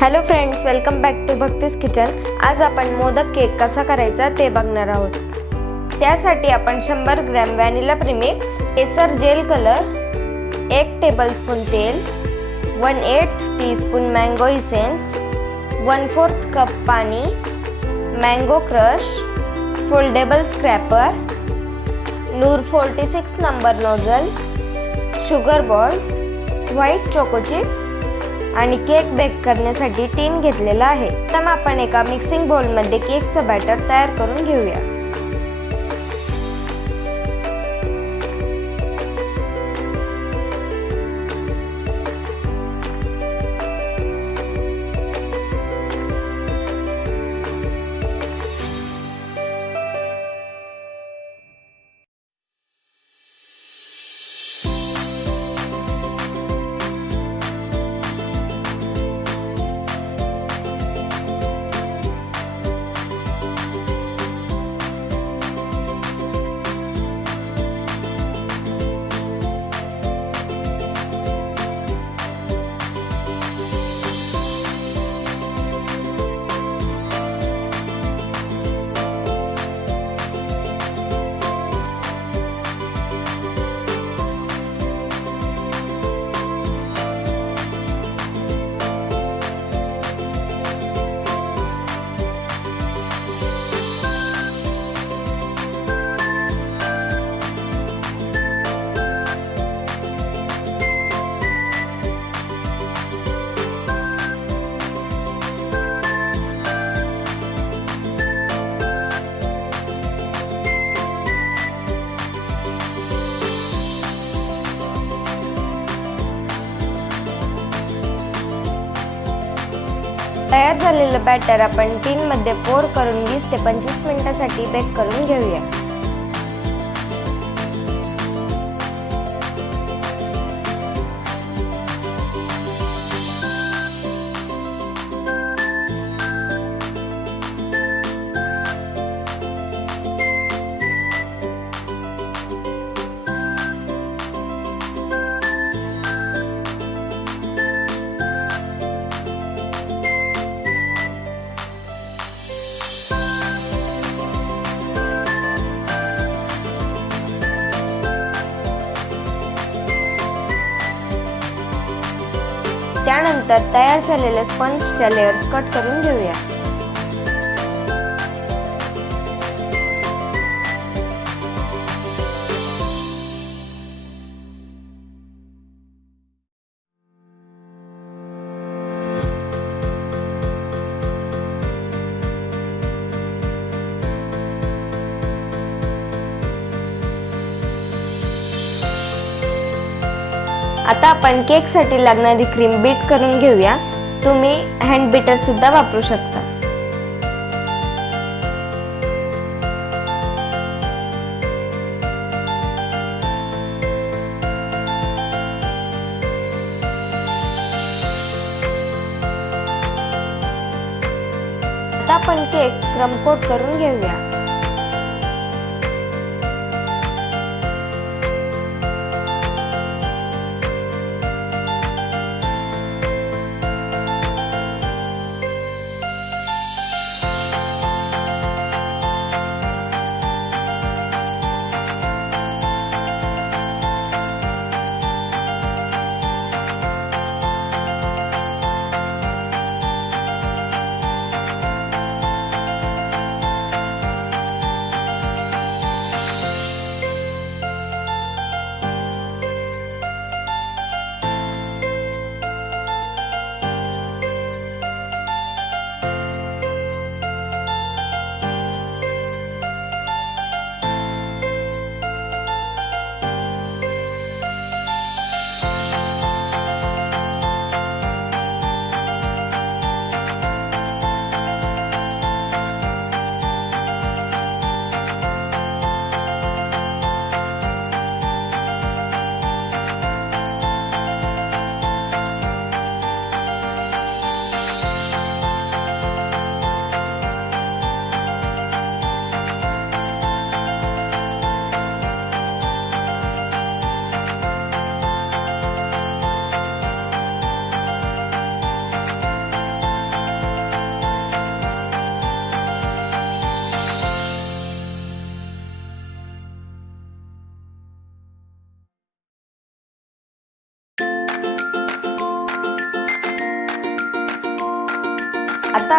Hello friends, welcome back to Bhakti's kitchen. आज आपण modak cake कसा करायचा ते बघणार आहोत। त्यासाठी आपण 100 ग्रॅम व्हॅनिला प्रीमिक्स, केसर जेल कलर, 1 टेबलस्पून तेल, 1/8 टीस्पून मँगो इसेन्स, 1/4 कप पाणी, mango crush, foldable scraper, Noor 46 number nozzle, sugar balls, white choco chips आणि केक बेक करण्यासाठी टीन घेतलेला आहे। तर आपण एका मिक्सिंग बाउल मध्ये केकचं बॅटर तयार करून घेऊया। तयार झालेलं बॅटर आपण टीन मध्ये पोर करून 20 ते 25 मिनिटांसाठी बेक करून घेऊया। त्यानंतर तयार झालेल्या स्पंजच्या लेयर्स कट करून घेऊया। आता आपण केक साठी लागणारी क्रीम बीट करून घेऊया। तुम्ही हँड बीटर सुद्धा वापरू शकता। आता आपण केक क्रम कोट करून घेऊया।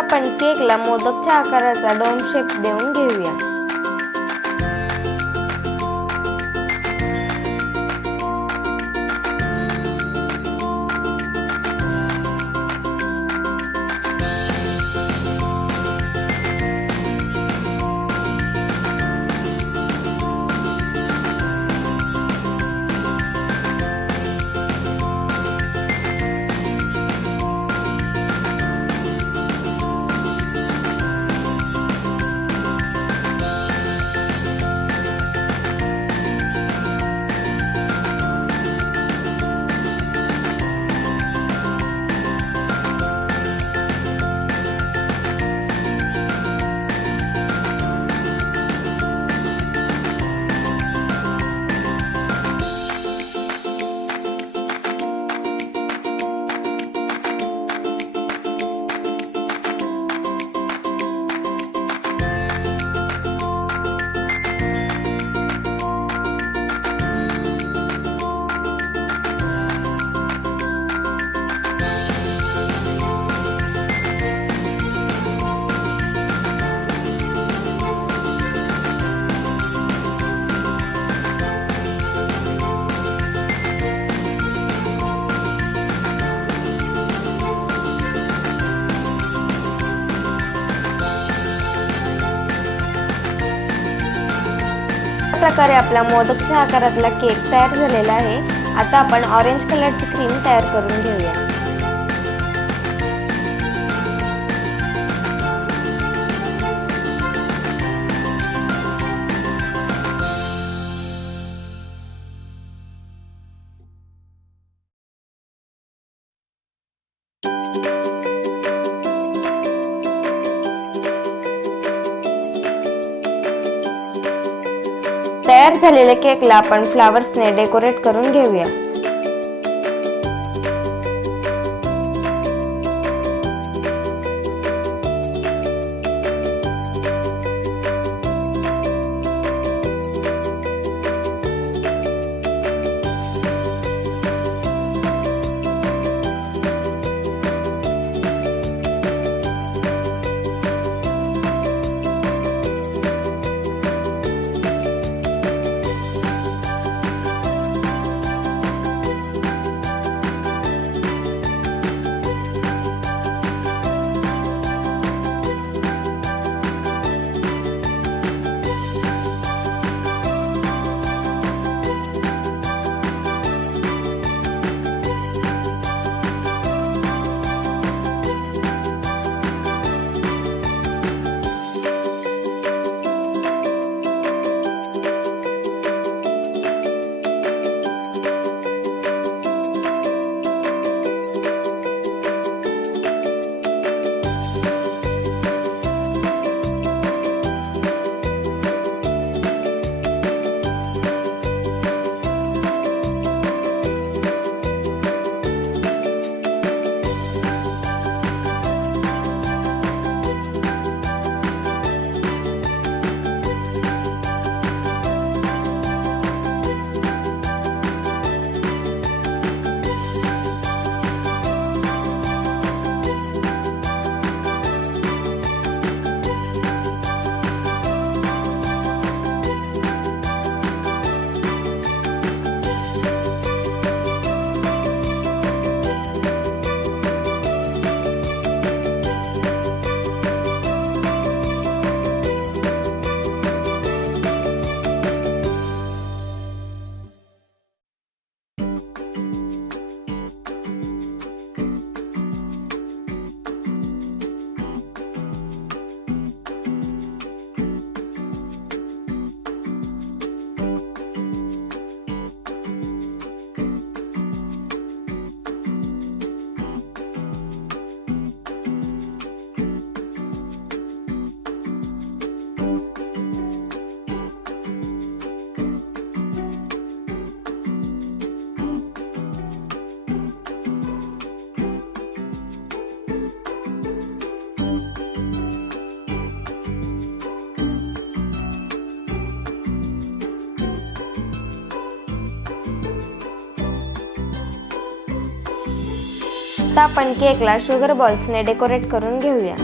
आपण केकला मोदकच्या आकाराचा डोम शेप देऊन घेऊया। प्रकारे आपला मोदकच्या आकारातला केक तयार झालेला आहे। आता आपण ऑरेंज कलरची क्रीम तयार करून घेऊया। तयार झालेल्या केकला आपण फ्लावर्सने डेकोरेट करून घेऊया। आता आपण केकला शुगर बॉल्सने डेकोरेट करून घेऊया।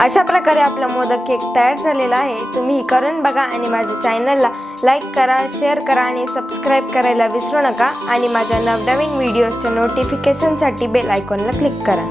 अशा प्रकारे आपला मोदक केक तयार झालेला आहे। तुम्ही करून बघा आणि माझ्या चॅनलला लाईक करा, शेअर करा आणि सबस्क्राईब करायला विसरू नका आणि माझ्या नवनवीन व्हिडिओजच्या नोटिफिकेशनसाठी बेल आयकॉनला क्लिक करा।